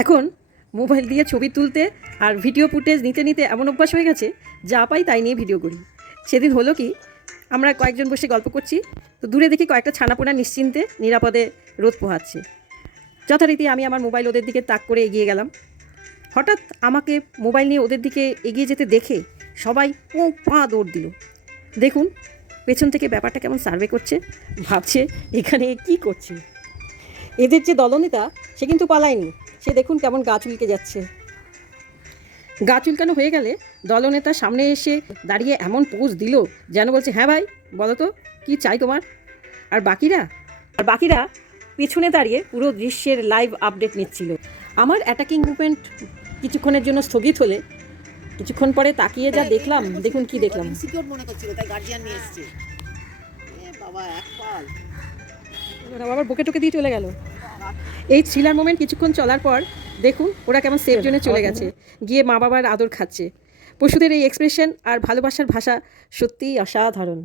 এখন মোবাইল দিয়ে ছবি তুলতে আর ভিডিও ফুটেজ নিতে নিতে এমন অভ্যাস হয়ে গেছে, যা পাই তাই নিয়ে ভিডিও করি। সেদিন হলো কি, আমরা কয়েকজন বসে গল্প করছি, তো দূরে দেখি কয়েকটা ছানাপোনা নিশ্চিন্তে নিরাপদে রোদ পোহাচ্ছে। যথারীতি আমি আমার মোবাইল ওদের দিকে তাক করে এগিয়ে গেলাম। হঠাৎ আমাকে মোবাইল নিয়ে ওদের দিকে এগিয়ে যেতে দেখে সবাই পা দৌড় দিল। দেখুন পেছন থেকে ব্যাপারটা কেমন সার্ভে করছে, ভাবছে এখানে কি করছে। এদের যে দলনেতা সে কিন্তু পালায়নি, সে দেখুন কেমন গা চুলকে যাচ্ছে। গা চুলকানো হয়ে গেলে দলনেতার সামনে এসে দাঁড়িয়ে এমন পোজ দিল যেন বলছে, হ্যাঁ ভাই বলো তো কী চাই তোমার। আর বাকিরা পেছনে দাঁড়িয়ে পুরো দৃশ্যের লাইভ আপডেট নিচ্ছিল। আমার অ্যাটাকিং মুভমেন্ট কিছুক্ষণের জন্য স্থগিত হলে কিছুক্ষণ পরে তাকিয়ে যা দেখলাম, দেখুন কি দেখলাম। সিকিউর মনে করছিল, তাই গার্জিয়ান নিয়ে এসেছে। এ বাবা, এক পাল আবার বুকে টুকে দিয়ে চলে গেল। এই থ্রিলার মোমেন্ট কিছুক্ষণ চলার পর দেখুন ওরা কেমন সেফ জোনে চলে গেছে, গিয়ে মা বাবার আদর খাচ্ছে। পশুদের এই এক্সপ্রেশন আর ভালোবাসার ভাষা সত্যিই অসাধারণ।